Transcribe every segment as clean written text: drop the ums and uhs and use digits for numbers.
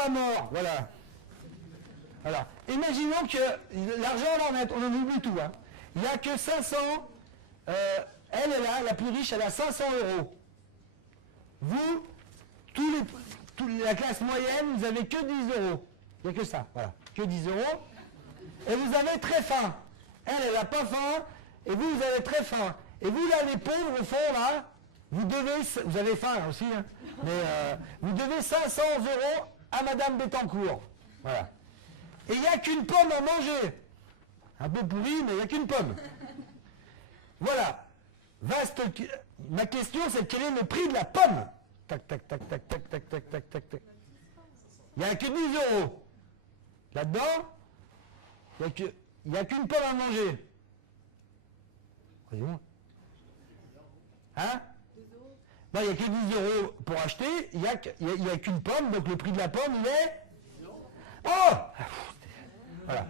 pas mort, voilà. Alors, imaginons que l'argent, là, on en oublie tout. Hein. Il n'y a que 500, elle est là, la plus riche, elle a 500 euros. Vous, la classe moyenne, vous avez que 10 euros. Il n'y a que ça, voilà, que 10 euros. Et vous avez très faim. Elle n'a pas faim, et vous, vous avez très faim. Et vous, là, les pauvres, au fond, là, vous avez faim aussi, hein, mais vous devez 500 euros à Madame Bettencourt. Voilà. Et il n'y a qu'une pomme à manger. Un peu pourri, mais il n'y a qu'une pomme. Voilà. Ma question, c'est quel est le prix de la pomme? Tac, tac, tac, tac, tac, tac, tac, tac, tac, tac. Il n'y a que 10 euros. Là-dedans, il n'y a qu'une pomme à manger. Voyons. Hein? Non, il n'y a que 10 euros pour acheter, il n'y a qu'une pomme, donc le prix de la pomme, il est... Oh! Voilà.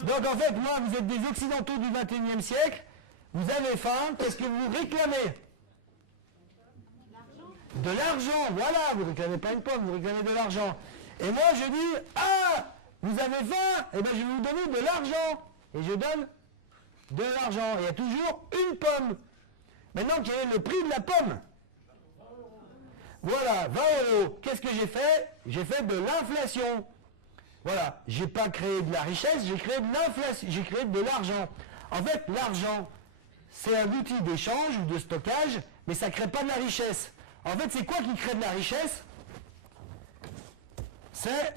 Donc en fait, moi, vous êtes des Occidentaux du XXIe siècle, vous avez faim, qu'est-ce que vous réclamez? De l'argent, voilà, vous ne réclamez pas une pomme, vous réclamez de l'argent. Et moi, je dis, ah, vous avez faim, eh bien je vais vous donner de l'argent. Et je donne de l'argent. Il y a toujours une pomme. Maintenant, quel est le prix de la pomme? Voilà, 20 euros. Qu'est-ce que j'ai fait? J'ai fait de l'inflation. Voilà, j'ai pas créé de la richesse, j'ai créé de l'inflation, j'ai créé de l'argent. En fait, l'argent, c'est un outil d'échange ou de stockage, mais ça ne crée pas de la richesse. En fait, c'est quoi qui crée de la richesse? C'est,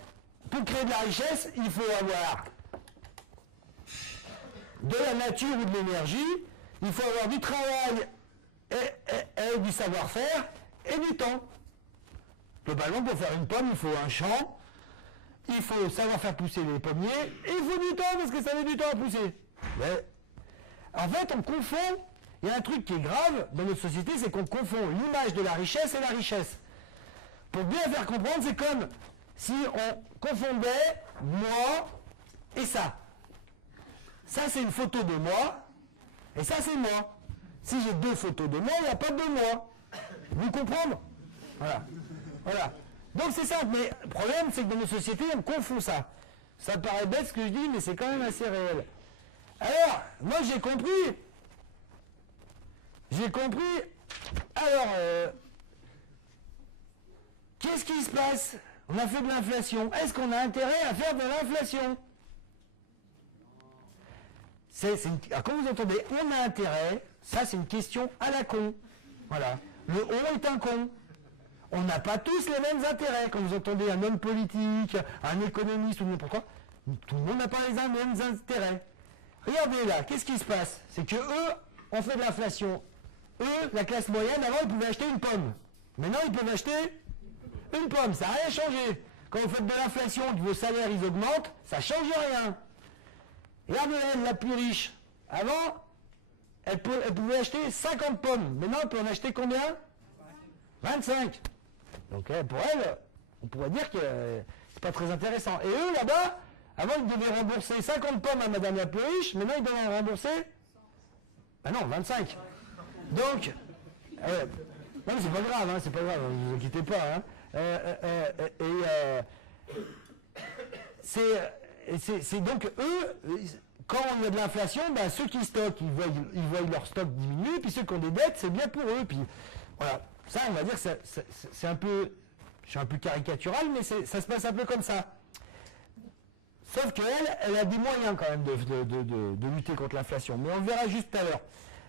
pour créer de la richesse, il faut avoir de la nature ou de l'énergie, il faut avoir du travail et du savoir-faire et du temps. Globalement, pour faire une pomme, il faut un champ, il faut savoir faire pousser les pommiers, et il faut du temps, parce que ça met du temps à pousser. Mais, en fait, on confond, il y a un truc qui est grave dans notre société, c'est qu'on confond l'image de la richesse et la richesse. Pour bien faire comprendre, c'est comme si on confondait moi et ça. Ça, c'est une photo de moi, et ça, c'est moi. Si j'ai deux photos de moi, il n'y a pas de moi. Vous comprenez? Voilà. Voilà. Donc c'est ça, mais le problème, c'est que dans nos sociétés, on confond ça. Ça paraît bête ce que je dis, mais c'est quand même assez réel. Alors, moi j'ai compris. Alors, qu'est-ce qui se passe? On a fait de l'inflation. Est-ce qu'on a intérêt à faire de l'inflation? Alors, quand vous entendez on a intérêt, ça c'est une question à la con. Voilà. Le on est un con. On n'a pas tous les mêmes intérêts. Quand vous entendez un homme politique, un économiste ou n'importe quoi, tout le monde n'a pas les mêmes intérêts. Regardez là, qu'est-ce qui se passe? C'est que eux ont fait de l'inflation. Eux, la classe moyenne, avant ils pouvaient acheter une pomme. Maintenant ils peuvent acheter une pomme. Ça n'a rien changé. Quand vous faites de l'inflation, que vos salaires ils augmentent, ça ne change rien. Regardez elle, la plus riche. Avant, elle pouvait acheter 50 pommes. Maintenant, elle peut en acheter combien? 25. Donc pour elle, on pourrait dire que c'est pas très intéressant. Et eux, là-bas, avant, ils devaient rembourser 50 pommes à Madame la plus riche. Maintenant, ils doivent en rembourser... Ah non, 25. Donc... non, mais c'est pas grave, hein, c'est pas grave, ne vous inquiétez pas. C'est donc eux, quand on a de l'inflation, ben, ceux qui stockent, ils voient leur stock diminuer, puis ceux qui ont des dettes, c'est bien pour eux. Puis voilà, ça on va dire, c'est un peu, je suis un peu caricatural, mais ça se passe un peu comme ça. Sauf qu'elle, elle a des moyens quand même de lutter contre l'inflation, mais on le verra juste tout à l'heure.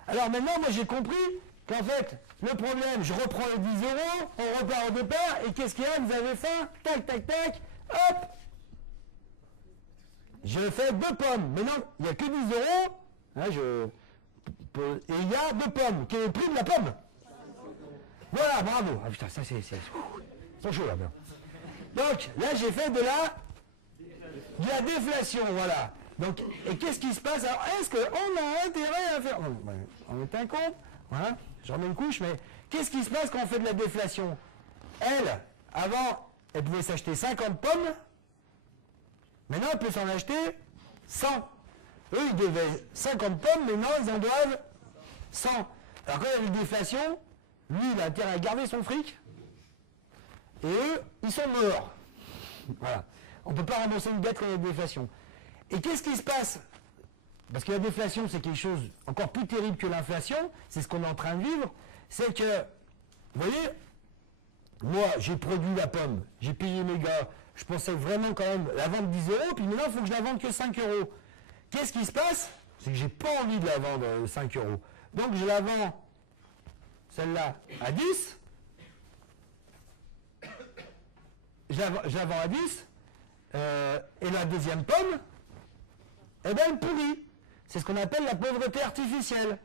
Alors maintenant, moi j'ai compris qu'en fait, le problème, je reprends les 10 euros, on repart au départ, et qu'est-ce qu'il y a? Vous avez faim? Tac, tac, tac, hop! Je fais 2 pommes. Mais non, il n'y a que 10 euros. Hein, et il y a 2 pommes. Quel est le prix de la pomme? Voilà, bravo. Ah putain, ça c'est... C'est chaud là, bien. Donc, là, j'ai fait de la déflation, voilà. Donc, et qu'est-ce qui se passe? Alors, est-ce qu'on a intérêt à faire... On est un con, voilà, je remets une couche, mais qu'est-ce qui se passe quand on fait de la déflation? Elle, avant, elle pouvait s'acheter 50 pommes. Maintenant, elle peut s'en acheter 100. Eux, ils devaient 50 pommes, maintenant, ils en doivent 100. Alors, quand il y a une déflation, lui, il a intérêt à garder son fric. Et eux, ils sont morts. Voilà. On ne peut pas rembourser une dette quand il y a une déflation. Et qu'est-ce qui se passe? Parce que la déflation, c'est quelque chose encore plus terrible que l'inflation, c'est ce qu'on est en train de vivre, c'est que, vous voyez, moi, j'ai produit la pomme, j'ai payé mes gars, je pensais vraiment quand même la vendre 10 euros, puis maintenant, il faut que je la vende que 5 euros. Qu'est-ce qui se passe? C'est que j'ai pas envie de la vendre 5 euros. Donc, je la vends, celle-là, à 10. Je la vends à 10. Et la deuxième pomme, eh bien, elle pourrit. C'est ce qu'on appelle la pauvreté artificielle.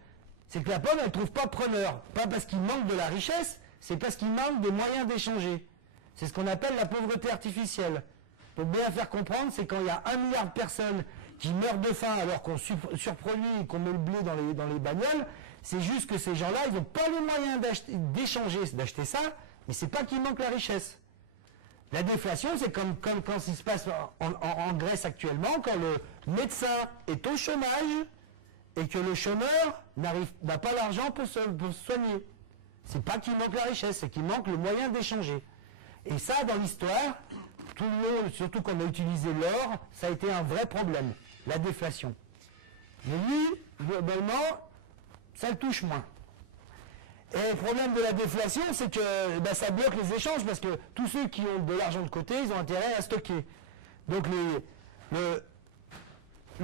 C'est que la pomme, elle ne trouve pas preneur. Pas parce qu'il manque de la richesse, c'est parce qu'il manque des moyens d'échanger. C'est ce qu'on appelle la pauvreté artificielle. Pour bien faire comprendre, c'est quand il y a 1 milliard de personnes qui meurent de faim alors qu'on surproduit et qu'on met le blé dans les bagnoles, c'est juste que ces gens-là, ils n'ont pas les moyens d'échanger, d'acheter ça, mais c'est pas qu'il manque la richesse. La déflation, c'est comme quand ce qui se passe en Grèce actuellement, quand le médecin est au chômage et que le chômeur n'a pas l'argent pour se soigner. C'est pas qu'il manque la richesse, c'est qu'il manque le moyen d'échanger. Et ça, dans l'histoire, tout le long, surtout quand on a utilisé l'or, ça a été un vrai problème, la déflation. Mais lui, globalement, ça le touche moins. Et le problème de la déflation, c'est que ça bloque les échanges, parce que tous ceux qui ont de l'argent de côté, ils ont intérêt à stocker. Donc le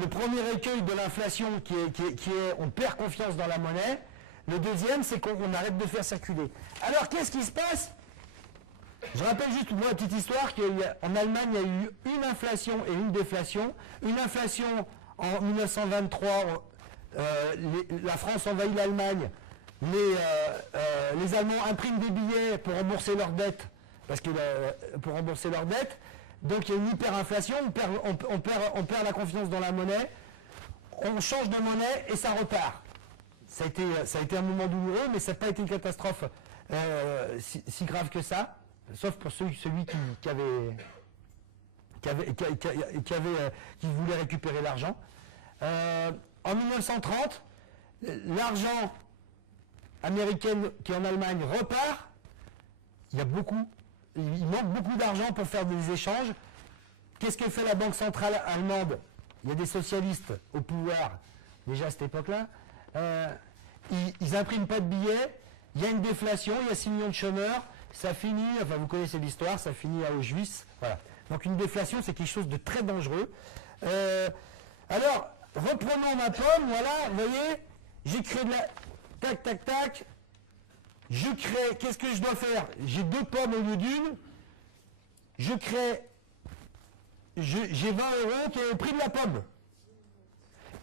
premier écueil de l'inflation qui est on perd confiance dans la monnaie. Le deuxième, c'est qu'on arrête de faire circuler. Alors, qu'est-ce qui se passe? Je rappelle juste une petite histoire qu'en Allemagne, il y a eu une inflation et une déflation. Une inflation en 1923, la France envahit l'Allemagne. Les Allemands impriment des billets pour rembourser leurs dettes, donc il y a une hyperinflation, on perd la confiance dans la monnaie, on change de monnaie et ça repart. Ça a été un moment douloureux, mais ça n'a pas été une catastrophe si grave que ça, sauf pour celui qui voulait récupérer l'argent. En 1930, l'argent américaine qui est en Allemagne repart. Il manque beaucoup d'argent pour faire des échanges. Qu'est-ce que fait la Banque centrale allemande? Il y a des socialistes au pouvoir déjà à cette époque-là. Ils n'impriment pas de billets. Il y a une déflation, il y a 6 millions de chômeurs. Ça finit, enfin vous connaissez l'histoire, ça finit à Auschwitz. Voilà. Donc une déflation, c'est quelque chose de très dangereux. Alors, reprenons ma pomme, voilà, vous voyez, j'ai créé de la... Tac, tac, tac. Je crée, qu'est-ce que je dois faire? J'ai 2 pommes au lieu d'une. Je crée, j'ai 20 euros qui est le prix de la pomme.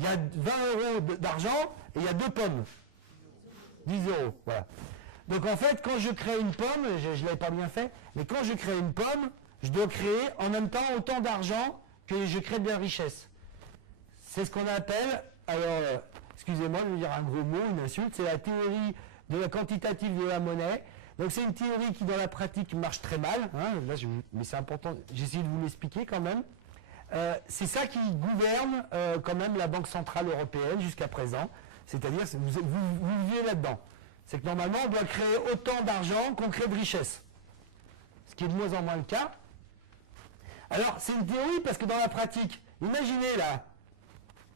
Il y a 20 euros d'argent et il y a 2 pommes. 10 euros, voilà. Donc en fait, quand je crée une pomme, je ne l'avais pas bien fait, mais quand je crée une pomme, je dois créer en même temps autant d'argent que je crée de la richesse. C'est ce qu'on appelle, alors... excusez-moi de vous dire un gros mot, une insulte, c'est la théorie de la quantitative de la monnaie. Donc c'est une théorie qui dans la pratique marche très mal, hein, là, mais c'est important, j'essaie de vous l'expliquer quand même. C'est ça qui gouverne quand même la Banque Centrale Européenne jusqu'à présent, c'est-à-dire que vous vivez là-dedans. C'est que normalement on doit créer autant d'argent qu'on crée de richesse, ce qui est de moins en moins le cas. Alors c'est une théorie parce que dans la pratique, imaginez là,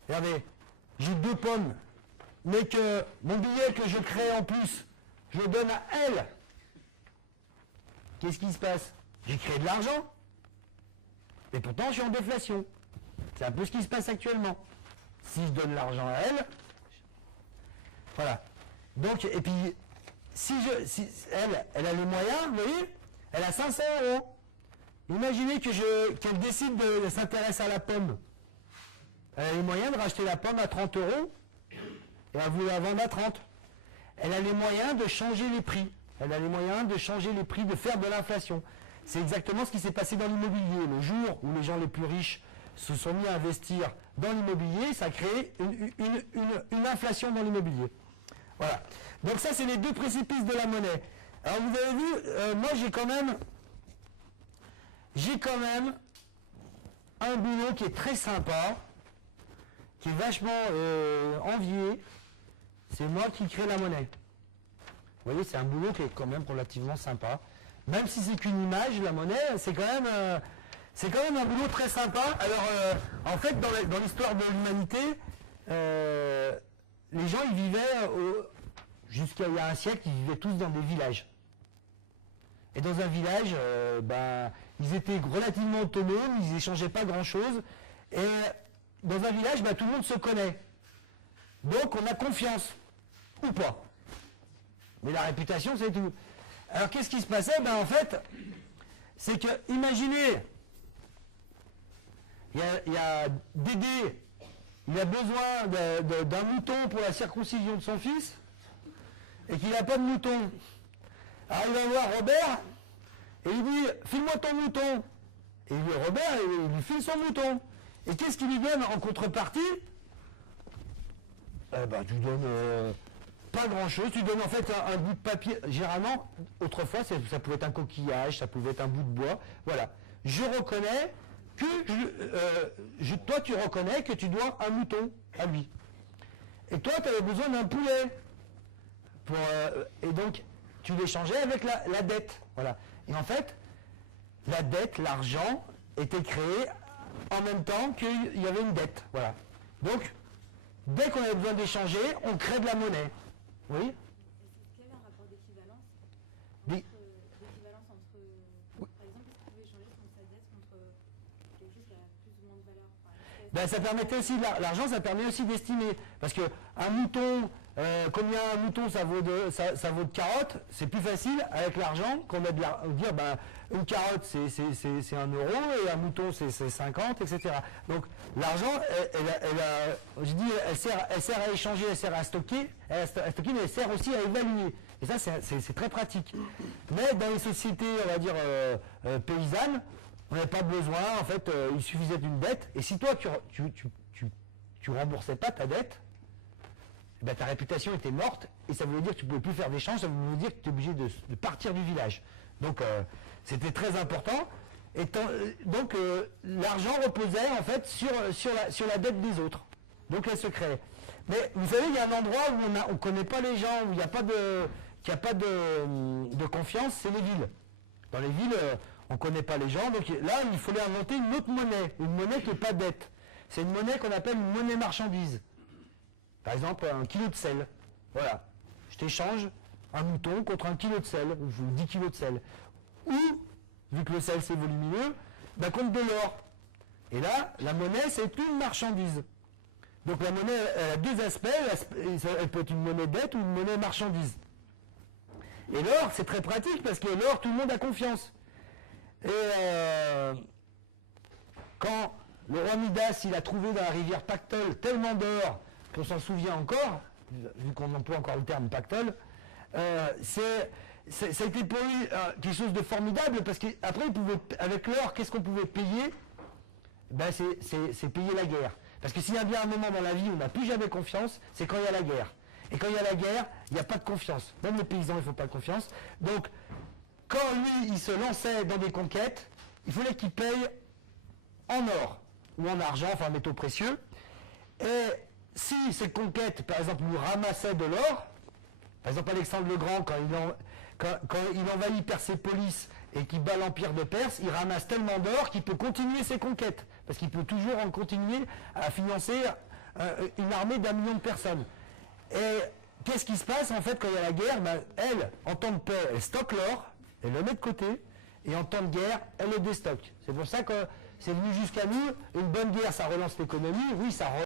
regardez, j'ai 2 pommes, mais que mon billet que je crée en plus, je le donne à elle. Qu'est-ce qui se passe? J'ai créé de l'argent, et pourtant je suis en déflation. C'est un peu ce qui se passe actuellement. Si je donne l'argent à elle, voilà. Donc, et puis, si elle a les moyens, vous voyez, elle a 500 euros. Imaginez qu'elle décide de s'intéresser à la pomme. Elle a les moyens de racheter la pomme à 30 euros et elle vous la vendre à 30. Elle a les moyens de changer les prix. Elle a les moyens de changer les prix, de faire de l'inflation. C'est exactement ce qui s'est passé dans l'immobilier. Le jour où les gens les plus riches se sont mis à investir dans l'immobilier, ça a créé une inflation dans l'immobilier. Voilà. Donc ça, c'est les 2 précipices de la monnaie. Alors vous avez vu, moi j'ai quand même un boulot qui est très sympa, qui est vachement envié. C'est moi qui crée la monnaie. Vous voyez, c'est un boulot qui est quand même relativement sympa. Même si c'est qu'une image, la monnaie, c'est quand même C'est quand même un boulot très sympa. Alors, en fait, dans l'histoire de l'humanité, les gens, ils vivaient, jusqu'à il y a un siècle, ils vivaient tous dans des villages. Et dans un village, ils étaient relativement autonomes, ils n'échangeaient pas grand-chose. Et dans un village, tout le monde se connaît. Donc, on a confiance. Ou pas. Mais la réputation, c'est tout. Alors, qu'est-ce qui se passait? En fait, c'est que, imaginez, il y a Dédé, il a besoin d'un mouton pour la circoncision de son fils, et qu'il n'a pas de mouton. Alors il va voir Robert, et il dit, file-moi ton mouton. Et Robert, il lui file son mouton. Et qu'est-ce qu'il lui donne en contrepartie? Tu donnes pas grand-chose, tu donnes en fait un bout de papier. Généralement, autrefois, ça pouvait être un coquillage, ça pouvait être un bout de bois. Voilà. Je reconnais que toi, tu reconnais que tu dois un mouton à lui. Et toi, tu avais besoin d'un poulet. Et donc, tu l'échangeais avec la dette. Voilà. Et en fait, la dette, l'argent, était créé en même temps qu'il y avait une dette. Voilà. Donc, dès qu'on avait besoin d'échanger, on crée de la monnaie. Oui. Est-ce qu'il y avait un rapport d'équivalence entre, par exemple, est-ce qu'on pouvait échanger sa dette contre quelque chose qui a plus ou moins de valeur? Ça permettait aussi, l'argent, ça permet aussi d'estimer. Parce que un mouton, combien un mouton ça vaut de carottes, c'est plus facile avec l'argent qu'on a de dire, une carotte c'est 1 euro et un mouton c'est 50, etc. Donc l'argent, elle sert à échanger, elle sert à stocker, mais elle sert aussi à évaluer. Et ça c'est très pratique. Mais dans les sociétés, on va dire paysannes, on n'avait pas besoin, en fait, il suffisait d'une dette. Et si toi, tu remboursais pas ta dette, ta réputation était morte, et ça voulait dire que tu ne pouvais plus faire d'échange, ça voulait dire que tu étais obligé de partir du village. Donc, c'était très important. Et donc, l'argent reposait, en fait, sur la dette des autres. Donc, elle se créait. Mais, vous savez, il y a un endroit où on ne connaît pas les gens, où il n'y a pas de confiance, c'est les villes. Dans les villes, on ne connaît pas les gens, donc là, il fallait inventer une autre monnaie, une monnaie qui n'est pas dette. C'est une monnaie qu'on appelle une monnaie marchandise. Par exemple, 1 kilo de sel. Voilà. Je t'échange un mouton contre 1 kilo de sel, ou 10 kilos de sel. Ou, vu que le sel c'est volumineux, contre de l'or. Et là, la monnaie, c'est une marchandise. Donc la monnaie, elle a deux aspects, elle peut être une monnaie dette ou une monnaie marchandise. Et l'or, c'est très pratique, parce que l'or, tout le monde a confiance. Et quand le roi Midas, il a trouvé dans la rivière Pactole tellement d'or qu'on s'en souvient encore, vu qu'on emploie encore le terme pactole, ça a été pour lui quelque chose de formidable, parce qu'après, avec l'or, qu'est-ce qu'on pouvait payer? C'est payer la guerre. Parce que s'il y a bien un moment dans la vie où on n'a plus jamais confiance, c'est quand il y a la guerre. Et quand il y a la guerre, il n'y a pas de confiance. Même les paysans, il ne faut pas de confiance. Donc, quand lui, il se lançait dans des conquêtes, il fallait qu'il paye en or ou en argent, enfin métaux précieux. Et si ces conquêtes, par exemple, lui ramassaient de l'or, par exemple Alexandre le Grand, quand il envahit Persépolis et qu'il bat l'Empire de Perse, il ramasse tellement d'or qu'il peut continuer ses conquêtes. Parce qu'il peut toujours en continuer à financer une armée d'1 million de personnes. Et qu'est-ce qui se passe en fait quand il y a la guerre? Elle, en temps de paix, elle stocke l'or, elle le met de côté, et en temps de guerre, elle le déstocke. C'est pour ça que c'est venu jusqu'à nous. Une bonne guerre, ça relance l'économie. Oui, ça relance